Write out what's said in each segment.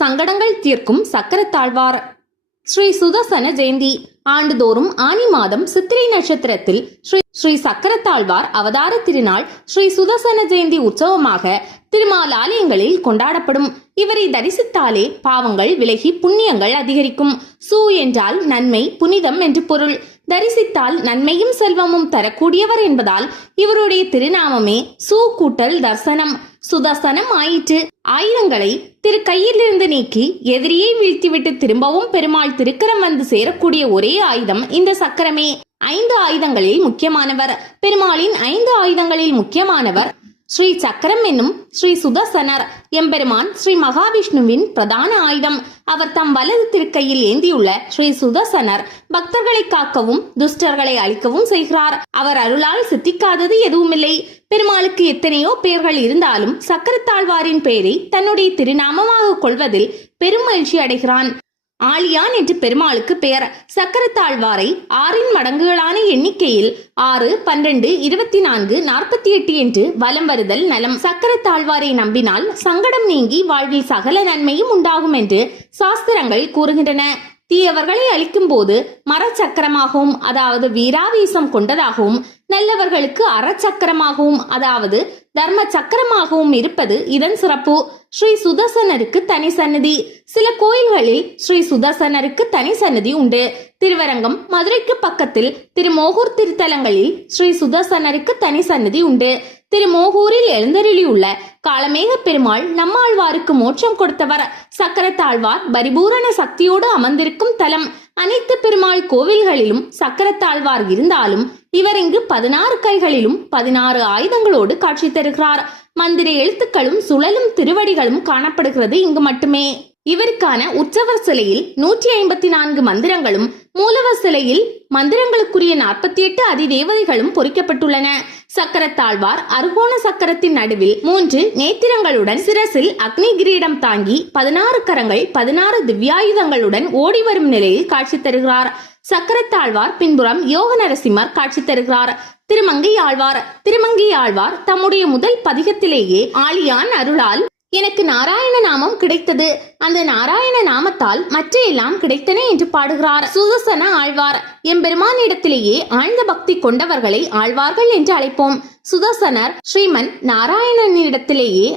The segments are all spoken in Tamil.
சங்கடங்கள் தீர்க்கும் சக்கரத்தாழ்வார். ஸ்ரீ சுதர்சன ஜெயந்தி. ஆண்டுதோறும் ஆனி மாதம் சித்திரை நட்சத்திரத்தில் ஸ்ரீ சக்கரத்தாழ்வார் அவதார திருநாள் ஸ்ரீ சுதர்சன ஜெயந்தி உற்சவமாக திருமாலாலயங்களில் கொண்டாடப்படும். இவரை தரிசித்தாலே பாவங்கள் விலகி புண்ணியங்கள் அதிகரிக்கும். சு என்றால் நன்மை, புனிதம் என்று பொருள். தரிசித்தால் நன்மையும் செல்வமும் தரக்கூடியவர் என்பதால் இவருடைய திருநாமமே சு கூட்டல் தர்சனம். சுதர்சனம் ஆயிற்று. ஆயுதங்களை திரு கையிலிருந்து நீக்கி எதிரியை வீழ்த்திவிட்டு திரும்பவும் பெருமாள் திருக்கரம் வந்து சேரக்கூடிய ஒரே ஆயுதம் இந்த சக்கரமே. 5 ஆயுதங்களில் முக்கியமானவர். பெருமாளின் 5 ஆயுதங்களில் முக்கியமானவர் ஸ்ரீ சக்கரம் என்னும் ஸ்ரீ சுதர்சனர். எம்பெருமான் ஸ்ரீ மகாவிஷ்ணுவின் பிரதான ஆயுதம். அவர் தம் வலது திருக்கையில் ஏந்தியுள்ள ஸ்ரீ சுதர்சனர் பக்தர்களை காக்கவும் துஷ்டர்களை அழிக்கவும் செய்கிறார். அவர் அருளால் சித்திக்காதது எதுவுமில்லை. பெருமாளுக்கு எத்தனையோ பெயர்கள் இருந்தாலும் சக்கரத்தாழ்வாரின் பெயரை தன்னுடைய திருநாமமாக கொள்வதில் பெரும் மகிழ்ச்சி அடைகிறான். ஆழியான் என்று பெருமாளுக்கு பெயர். சக்கரத்தாழ்வாரை 6 மடங்குகளான எண்ணிக்கையில் 6, 12, 24, 48 என்று வலம் வருதல் நலம். சக்கரத்தாழ்வாரை நம்பினால் சங்கடம் நீங்கி வாழ்வில் சகல நன்மையும் உண்டாகும் என்று சாஸ்திரங்கள் கூறுகின்றன. தீயவர்களை அழிக்கும் போது மரச்சக்கரமாகவும் அதாவது வீராவேசம் கொண்டதாகவும், நல்லவர்களுக்கு அறச்சக்கரமாகவும் அதாவது தர்ம சக்கரமாகவும் இருப்பது இதன் சிறப்பு. ஸ்ரீ சுதர்சனருக்கு தனி சன்னதி. சில கோயில்களில் ஸ்ரீ சுதர்சனருக்கு தனி சன்னதி உண்டு. திருவரங்கம், மதுரைக்கு பக்கத்தில் திருமோகூர் திருத்தலங்களில் ஸ்ரீ சுதர்சனருக்கு தனி சன்னதி உண்டு. திருமோகூரில் எழுந்தருளியுள்ள காளமேக பெருமாள் நம்மாழ்வாருக்கு மோட்சம் கொடுத்தவர். சக்கரத்தாழ்வார் பரிபூரண சக்தியோடு அமர்ந்திருக்கும் தலம். அனைத்து பெருமாள் கோவில்களிலும் சக்கரத்தாழ்வார் இருந்தாலும் இவர் இங்கு 16 கைகளிலும் 16 ஆயுதங்களோடு காட்சி தருகிறார். மந்திர எழுத்துக்களும் சுழலும் திருவடிகளும் காணப்படுகிறது இங்கு மட்டுமே. இவருக்கான உற்சவர் சிலையில் 154 மந்திரங்களும், மூலவர் சிலையில் மந்திரங்களுக்குரிய 48 அதிதேவதைகளும் பொறிக்கப்பட்டுள்ளன. சக்கரத்தாழ்வார் அருகோண சக்கரத்தின் நடுவில் 3 நேத்திரங்களுடன் சிரசில் அக்னி கிரீடம் தாங்கி 16 கரங்கள் 16 திவ்யாயுதங்களுடன் ஓடி வரும் நிலையில் காட்சி தருகிறார். சக்கரத்தாழ்வார் பின்புறம் யோக நரசிம்மர் காட்சி தருகிறார். திருமங்கை ஆழ்வார் தம்முடைய முதல் பதிகத்திலேயே ஆழியான் அருளால் எனக்கு நாராயண நாமம் கிடைத்தது, அந்த நாராயண நாமத்தால் மற்ற எல்லாம் கிடைத்தன என்று பாடுகிறார். சுதர்சன ஆழ்வார். எம்பெருமானிடத்திலேயே ஆழ்ந்த பக்தி கொண்டவர்களை ஆழ்வார்கள் என்று அழைப்போம். சுதர்சனர் ஸ்ரீமன் நாராயணனிடத்திலேயே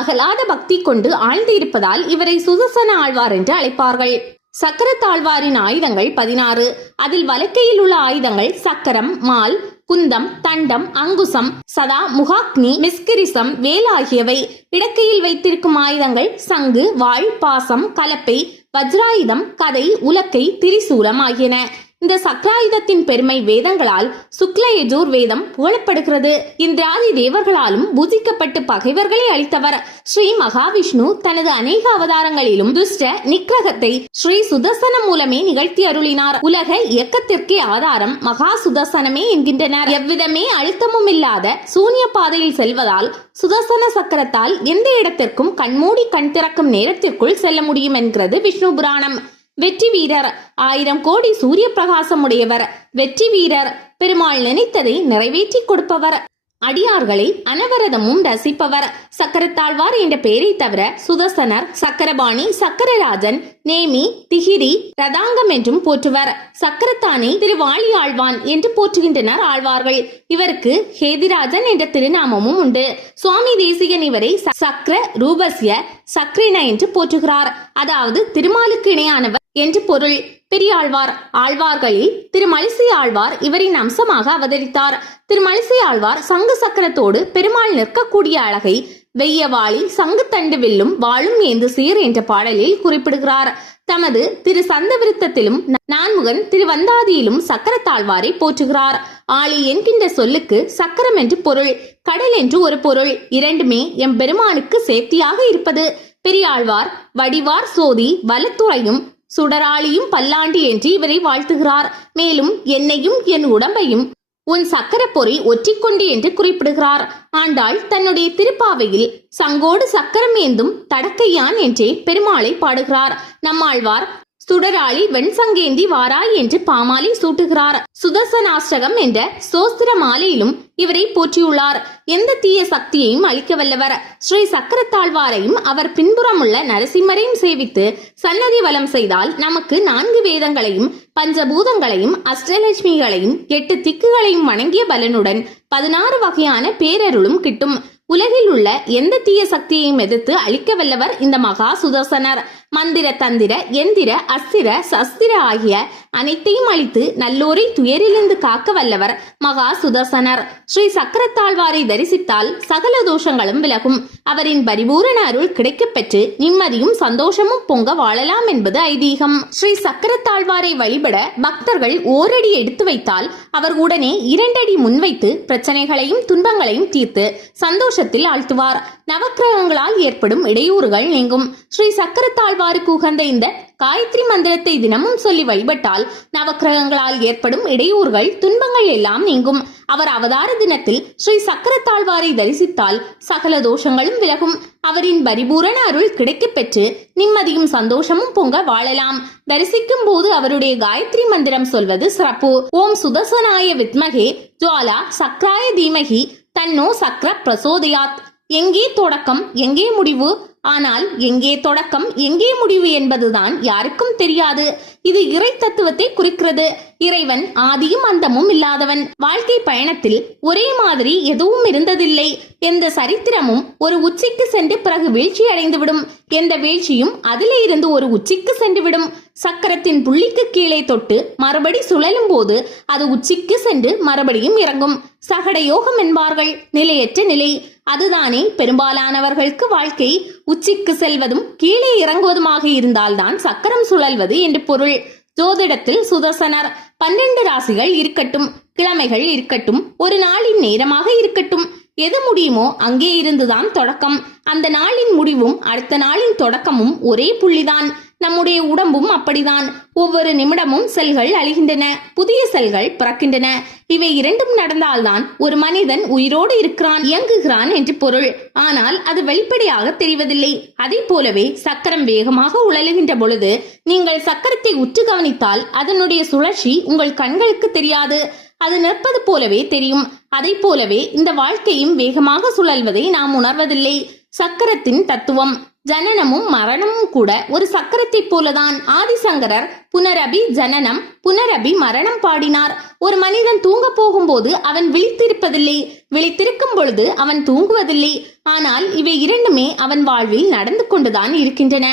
அகலாத பக்தி கொண்டு ஆழ்ந்து இருப்பதால் இவரை சுதர்சன ஆழ்வார் என்று அழைப்பார்கள். சக்கரத்தாழ்வாரின் ஆயுதங்கள் 16. அதில் வலக்கையில் உள்ள ஆயுதங்கள் சக்கரம், மால், குந்தம், தண்டம், அங்குசம், சதா, முகாக்னி, மிஸ்கிரிசம், வேல் ஆகியவை. இடக்கையில் வைத்திருக்கும் ஆயுதங்கள் சங்கு, வாள், பாசம், கலப்பை, வஜ்ராயுதம், கதை, உலக்கை, திரிசூலம் ஆகியன. இந்த சக்கராயுதத்தின் பெருமை வேதங்களால் சுக்ல யஜூர் வேதம் புகழப்படுகிறது. இந்திராதி தேவர்களாலும் பூஜிக்கப்பட்டு பகைவர்களை அளித்தவர். ஸ்ரீ மகாவிஷ்ணு தனது அநேக அவதாரங்களிலும் துஷ்ட நிக்கிரகத்தை ஸ்ரீ சுதர்சனம் மூலமே நிகழ்த்தி அருளினார். உலக இயக்கத்திற்கே ஆதாரம் மகா சுதர்சனமே என்கின்றனர். எவ்விதமே அழுத்தமும் இல்லாத சூன்ய பாதையில் செல்வதால் சுதர்சன சக்கரத்தால் எந்த இடத்திற்கும் கண்மூடி கண் திறக்கும் நேரத்திற்குள் செல்ல முடியும் என்கிறது விஷ்ணு புராணம். வெற்றி வீரர். 1000 கோடி சூரிய பிரகாசம் உடையவர். வெற்றி வீரர். பெருமாள் நினைத்ததை நிறைவேற்றி கொடுப்பவர். அடியார்களை அனவரதமும் ரசிப்பவர். சக்கரத்தாழ்வார் என்ற பெயரை தவிர சுதர்சனர், சக்கரபாணி, சக்கரராஜன், நேமி, திகிரி, ரதாங்கம் என்றும் போற்றுவர். சக்கரத்தானை திருவாளி ஆழ்வான் என்று போற்றுகின்றனர் ஆழ்வார்கள். இவருக்கு ஹேதிராஜன் என்ற திருநாமமும் உண்டு. சுவாமி தேசிகன் இவரை சக்கர ரூபஸ்ய சக்ரின என்று போற்றுகிறார். அதாவது திருமாலுக்கு இணையானவர் என்று பொருள். பெரியாழ்வார். ஆழ்வார்களில் திருமலிசை ஆழ்வார் இவரின் அம்சமாக அவதரித்தார். திருமலிசை ஆழ்வார் சங்கு சக்கரத்தோடு பெருமாள் நிற்கக்கூடிய அழகை வெய்யவாளி சங்கு தண்டு வில்லும் வாழும் ஏந்து சீர் என்ற பாடலில் குறிப்பிடுகிறார். தமது திரு சந்த விருத்தத்திலும் நான்முகன் திருவந்தாதியிலும் சக்கரத்தாழ்வாரை போற்றுகிறார். ஆளி என்கின்ற சொல்லுக்கு சக்கரம் என்று பொருள், கடல் என்று ஒரு பொருள். இரண்டுமே எம்பெருமானுக்கு சேர்த்தியாக இருப்பது. பெரியாழ்வார் வடிவார் சோதி வலத்துறையும் சுடராளியும் பல்லாண்டி என்று இவரை வாழ்த்துகிறார். மேலும் என்னையும் என் உடம்பையும் உன் சக்கர பொறி ஒற்றிக்கொண்டு என்று குறிப்பிடுகிறார். ஆண்டாள் தன்னுடைய திருப்பாவையில் சங்கோடு சக்கரம் ஏந்தும் தடக்கையான் என்றே பெருமாளை பாடுகிறார். நம்மாழ்வார் சுடராளி வெண்சங்கேந்தி வாராய் என்று பாமாலை சூட்டுகிறார். சுதர்சனாஷ்டகம் என்ற சோஸ்திர மாலையிலும் இவரை போற்றியுள்ளார். எந்த தீய சக்தியையும் அழிக்க வல்லவர். ஸ்ரீ சக்கரத்தாழ்வாரையும் அவர் பின்புறமுள்ள நரசிம்மரையும் சேவித்து சன்னதி வலம் செய்தால் நமக்கு 4 வேதங்களையும் பஞ்சபூதங்களையும் அஷ்டலட்சுமிகளையும் 8 திக்குகளையும் வணங்கிய பலனுடன் 16 வகையான பேரருளும் கிட்டும். உலகில் உள்ள எந்த தீய சக்தியையும் எதிர்த்து அழிக்க வல்லவர் இந்த மகா சுதர்சனர். மந்திர தந்திர எந்திர அஸ்திர சஸ்திர ஆகிய அனைத்தையும் அழித்து நல்லோரை துயரிலிருந்து காக்க வல்லவர் மகா சுதர்சனர். ஸ்ரீ சக்கரத்தாழ்வாரை தரிசித்தால் சகல தோஷங்களும் விலகும். அவரின் பரிபூரண அருள் கிடைக்கப் பெற்று நிம்மதியும் சந்தோஷமும் பொங்க வாழலாம் என்பது ஐதீகம். ஸ்ரீ சக்கரத்தாழ்வாரை வழிபட பக்தர்கள் ஓரடி எடுத்து வைத்தால் அவர் உடனே 2 அடி முன்வைத்து பிரச்சனைகளையும் துன்பங்களையும் தீர்த்து சந்தோஷத்தில் ஆழ்த்துவார். நவக்கிரகங்களால் ஏற்படும் இடையூறுகள் நீங்கும். ஸ்ரீ சக்கரத்தாழ்வாருக்கு உகந்த இந்த காயத்ரி மந்திரத்தை தினமும் சொல்லி வழிபட்டால் நவக்கிரகங்களால் ஏற்படும் இடையூறுகள் துன்பங்கள் எல்லாம் நீங்கும். அவர் அவதார தினத்தில் ஸ்ரீ சக்கரத்தாழ்வாரை தரிசித்தால் சகல தோஷங்களும் விலகும். அவரின் பரிபூரண அருள் கிடைக்கப் பெற்று நிம்மதியும் சந்தோஷமும் பொங்க வாழலாம். தரிசிக்கும் போது அவருடைய காயத்ரி மந்திரம் சொல்வது சிறப்பு. ஓம் சுதர்சனாய வித்மகே ஜுவாலா சக்ராய தீமகி தன்னோ சக்ர பிரசோதயாத். எங்கே தொடக்கம் எங்கே முடிவு? ஆனால் எங்கே தொடக்கம் எங்கே முடிவு என்பதுதான் யாருக்கும் தெரியாது. இது இறை தத்துவத்தை குறிக்கிறது. இறைவன் ஆதியும் அந்தமும் இல்லாதவன். வாழ்க்கை பயணத்தில் ஒரே மாதிரி எதுவும் இருந்ததில்லை. எந்த சரித்திரமும் ஒரு உச்சிக்கு சென்று பிறகு வீழ்ச்சி அடைந்துவிடும். எந்த வீழ்ச்சியும் அதிலே இருந்து ஒரு உச்சிக்கு சென்றுவிடும். சக்கரத்தின் புள்ளிக்கு கீழே தொட்டு மறுபடி சுழலும் போது அது உச்சிக்கு சென்று மறுபடியும் இறங்கும். சகட யோகம் என்பார்கள். நிலையற்ற நிலை. அதுதானே பெரும்பாலானவர்களுக்கு வாழ்க்கை. உச்சிக்கு செல்வதும் கீழே இறங்குவதுமாக இருந்தால்தான் சக்கரம் சுழல்வது என்று பொருள். ஜோதிடத்தில் சுதர்சனர் 12 ராசிகள் இருக்கட்டும், கிழமைகள் இருக்கட்டும், ஒரு நாளின் நேரமாக இருக்கட்டும், எது முடியுமோ அங்கே இருந்துதான் தொடக்கம். அந்த நாளின் முடிவும் அடுத்த நாளின் தொடக்கமும் ஒரே புள்ளிதான். நம்முடைய உடம்பும் அப்படிதான். ஒவ்வொரு நிமிடமும் செல்கள் அழிகின்றன, புதிய செல்கள் பிறக்கின்றன. இவை இரண்டும் நடந்தால்தான் ஒரு மனிதன் உயிரோடு இருக்கிறான், இயங்குகிறான் என்று பொருள். ஆனால் அது வெளிப்படையாக தெரிவதில்லை. அதை போலவே சக்கரம் வேகமாக உழலுகின்ற பொழுது நீங்கள் சக்கரத்தை உற்று கவனித்தால் அதனுடைய சுழற்சி உங்கள் கண்களுக்கு தெரியாது. அது நிற்பது போலவே தெரியும். அதை போலவே இந்த வாழ்க்கையும் வேகமாக சுழல்வதை நாம் உணர்வதில்லை. சக்கரத்தின் தத்துவம் ஜனனமும் மரணமும் கூட ஒரு சக்கரத்தை போலதான். ஆதிசங்கரர் புனரபி ஜனனம் புனரபி மரணம் பாடினார். ஒரு மனிதன் தூங்க போகும்போது அவன் விழித்திருப்பதில்லை, விழித்திருக்கும் பொழுது அவன் தூங்குவதில்லை. ஆனால் இவை இரண்டுமே அவன் வாழ்வில் நடந்து கொண்டுதான் இருக்கின்றன.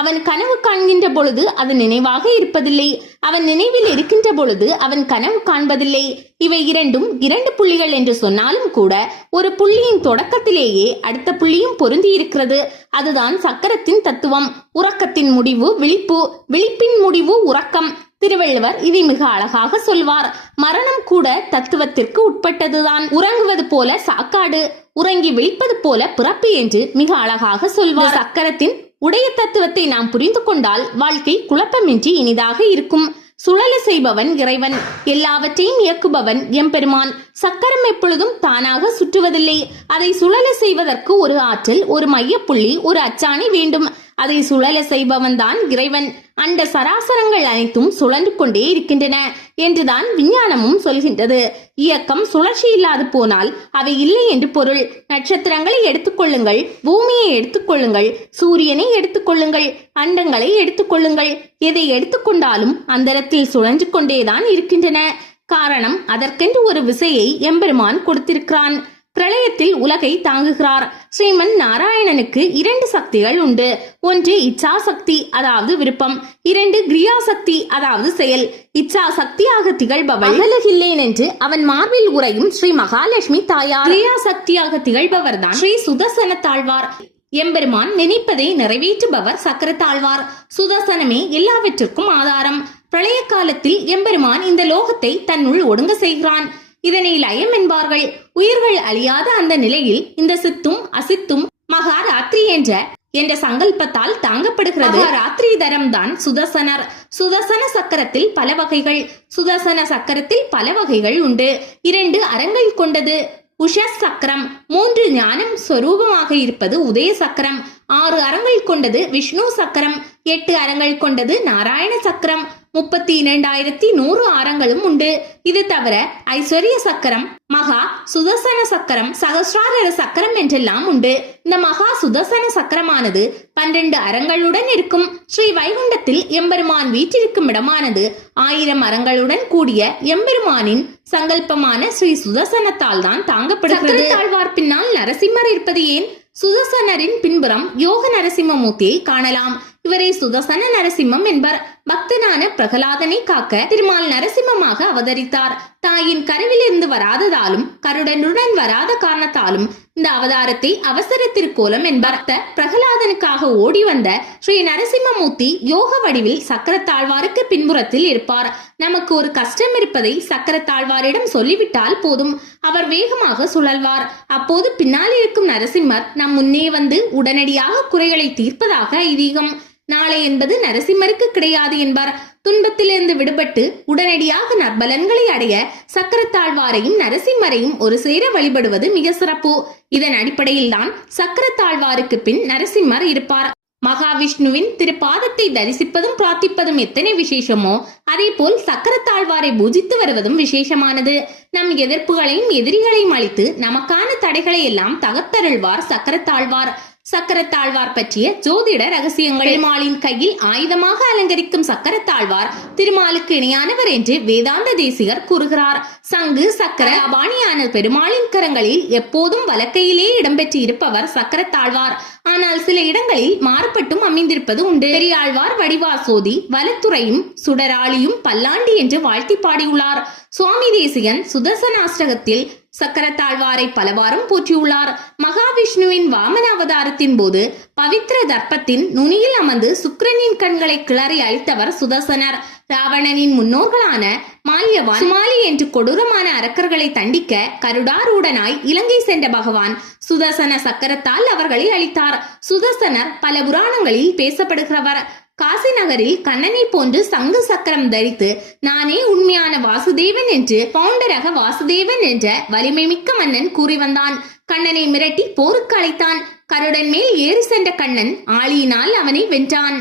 அவன் கனவு காண்கின்ற பொழுது அது நினைவாக இருப்பதில்லை. அவன் நினைவில் இருக்கின்ற பொழுது அவன் கனவு காண்பதில்லை. இவை இரண்டும் 2 புள்ளிகள் என்று சொன்னாலும் கூட ஒரு புள்ளியின் தொடக்கத்திலேயே அடுத்த புள்ளியும் பொருந்தி இருக்கிறது. அதுதான் சக்கரத்தின் தத்துவம். உறக்கத்தின் முடிவு விழிப்பு, விழிப்பின் முடிவு உறக்கம். திருவள்ளுவர் இதை மிக அழகாக சொல்வார். மரணம் கூட தத்துவத்திற்கு உட்பட்டதுதான். உறங்குவது போல சாக்காடு, உறங்கி விழிப்பது போல பிறப்பு என்று மிக அழகாக சொல்வார். சக்கரத்தின் உடைய தத்துவத்தை நாம் புரிந்து கொண்டால் வாழ்க்கை குழப்பமின்றி இனிதாக இருக்கும். சுழல செய்பவன் இறைவன், எல்லாவற்றையும் இயக்குபவன் எம்பெருமான். சக்கரம் எப்பொழுதும் தானாக சுற்றுவதில்லை. அதை சுழல செய்வதற்கு ஒரு ஆற்றல், ஒரு மையப்புள்ளி, ஒரு அச்சாணி வேண்டும். அதை சுழல செய்பவன் தான் இறைவன். அண்ட சராசரங்கள் அனைத்தும் சுழன்று கொண்டே இருக்கின்றன என்றுதான் விஞ்ஞானமும் சொல்கின்றது. இயக்கம் சுழற்சி இல்லாது போனால் அவை இல்லை என்று பொருள். நட்சத்திரங்களை எடுத்துக்கொள்ளுங்கள், பூமியை எடுத்துக்கொள்ளுங்கள், சூரியனை எடுத்துக்கொள்ளுங்கள், அண்டங்களை எடுத்துக்கொள்ளுங்கள். எதை எடுத்துக்கொண்டாலும் அந்தரத்தில் சுழன்று கொண்டேதான் இருக்கின்றன. காரணம், அதற்கென்று ஒரு விசையை எம்பெருமான் கொடுத்திருக்கிறான். பிரளயத்தில் உலகை தாங்குகிறார். ஸ்ரீமன் நாராயணனுக்கு 2 சக்திகள் உண்டு. ஒன்று இச்சா சக்தி, அதாவது விருப்பம். 2 கிரியா சக்தி, அதாவது செயல். இச்சா சக்தியாக திகழ்பவள் அகலகில்லேன் என்று அவன் மார்பில் உரையும் ஸ்ரீ மகாலட்சுமி தாயார். கிரியா சக்தியாக திகழ்பவர் தான் ஸ்ரீ சுதர்சன தாழ்வார். எம்பெருமான் நினைப்பதை நிறைவேற்றுபவர் சக்கரத்தாழ்வார். சுதர்சனமே எல்லாவற்றிற்கும் ஆதாரம். பிரளய காலத்தில் எம்பெருமான் இந்த லோகத்தை தன்னுள் ஒடுங்க செய்கிறான். இதனை லயம் என்பார்கள். உயிர்கள் அழியாத அந்த நிலையில் இந்த சித்தும் அசித்தும் மகாராத்திரி என்ற சங்கல்பத்தால் தாங்கப்படுகிறது. ராத்திரி தரம் தான் சுதர்சனர். சுதர்சன சக்கரத்தில் பல வகைகள். சுதர்சன சக்கரத்தில் பல வகைகள் உண்டு. 2 அரங்கள் கொண்டது. உஷ சக்கரம். 3 ஞானம் ஸ்வரூபமாக இருப்பது உதய சக்கரம். 6 அரங்கள் கொண்டது விஷ்ணு சக்கரம், 8 அரங்கள் கொண்டது நாராயண சக்கரம், 32,100 ஆரங்களும் உண்டு. இது தவிர ஐஸ்வர்ய சக்கரம், மகா சுதர்சன சக்கரம், சகஸ்ரார சக்கரம் என்றெல்லாம் உண்டு. இந்த மகா சுதர்சன சக்கரமானது 12 அரங்களுடன் இருக்கும். ஸ்ரீ வைகுண்டத்தில் எம்பெருமான் வீற்றிருக்கும் இடமானது 1000 அரங்களுடன் கூடிய எம்பெருமானின் சங்கல்பமான ஸ்ரீ சுதர்சனத்தால் தான் தாங்கப்படுகிறது. தாழ்வார் பின்னால் நரசிம்மர் இருப்பது ஏன்? சுதர்சனரின் பின்புறம் யோக நரசிம்மமூர்த்தியை காணலாம். இவரை சுதர்சன நரசிம்மம் என்பர். பக்தனான பிரகலாதனை காக்க திருமால் நரசிம்மமாக அவதரித்தார். தாயின் கருவிலிருந்து வராததாலும் கருடனுடன் வராத காரணத்தாலும் இந்த அவதாரத்தை அவசர திருக்கோலம் என்பர். பிரகலாதனுக்காக ஓடி வந்த ஸ்ரீ நரசிம்மமூர்த்தி யோக வடிவில் சக்கரத்தாழ்வாருக்கு பின்புறத்தில் இருப்பார். நமக்கு ஒரு கஷ்டம் இருப்பதை சக்கரத்தாழ்வாரிடம் சொல்லிவிட்டால் போதும், அவர் வேகமாக சுழல்வார். அப்போது பின்னால் இருக்கும் நரசிம்மர் நம் முன்னே வந்து உடனடியாக குறைகளை தீர்ப்பதாக ஐதீகம். நாளை என்பது நரசிம்மருக்கு கிடையாது என்பார். துன்பத்திலிருந்து விடுபட்டு உடனடியாக நற்பலன்களை அடைய சக்கரத்தாழ்வாரையும் நரசிம்மரையும் ஒரு சேர வழிபடுவது மிக சிறப்பு. இதன் அடிப்படையில் தான் சக்கரத்தாழ்வாருக்கு பின் நரசிம்மர் இருப்பார். மகாவிஷ்ணுவின் திருப்பாதத்தை தரிசிப்பதும் பிரார்த்திப்பதும் எத்தனை விசேஷமோ அதே போல் சக்கரத்தாழ்வாரை பூஜித்து வருவதும் விசேஷமானது. நம் எதிர்ப்புகளையும் எதிரிகளையும் அளித்து நமக்கான தடைகளை எல்லாம் தகர்த்தருள்வார் சக்கரத்தாழ்வார். சக்கரத்தாழ்வார் பற்றிய ஜோதிட ரகசியங்கள். திருமாலின் கையில் ஆயுதமாக அலங்கரிக்கும் சக்கரத்தாழ்வார் திருமாலுக்கு இணையானவர் என்று வேதாந்த தேசிகர் கூறுகிறார். சங்கு சக்கர அபாணியான பெருமாளின் கரங்களில் எப்போதும் வலக்கையிலே இடம்பெற்று இருப்பவர் சக்கரத்தாழ்வார். ஆனால் சில இடங்களில் மாறுபட்டும் அமைந்திருப்பது உண்டு. பெரியாழ்வார் வடிவார் சோதி வலத்துறையும் சுடராளியும் பல்லாண்டி என்று வாழ்த்தி பாடியுள்ளார். சுவாமி தேசிகன் சுதர்சனாஷ்டகத்தில் சக்கரத்தாழ்வாரை பலவாறும் போற்றியுள்ளார். மகாவிஷ்ணுவின் வாமன அவதாரத்தின் போது பவித்ர தர்ப்பத்தின் நுனியில் அமர்ந்து சுக்கிரனின் கண்களை கிளறி அழித்தவர் சுதர்சனர். ராவணனின் முன்னோர்களான மால்யவான் சுமாலி என்று கொடூரமான அரக்கர்களை தண்டிக்க கருடாரூடனாய் இலங்கை சென்ற பகவான் சுதர்சன சக்கரத்தால் அவர்களை அழித்தார். சுதர்சனர் பல புராணங்களில் பேசப்படுகிறவர். காசி நகரில் கண்ணனை போன்று சங்கு சக்கரம் தரித்து நானே உண்மையான வாசுதேவன் என்று பவுண்டரக வாசுதேவன் என்ற வலிமை மிக்க மன்னன் கூறி வந்தான். கண்ணனை மிரட்டி போருக்கு அழைத்தான். கருடன் மேல் ஏறி சென்ற கண்ணன் ஆளியினால் அவனை வென்றான்.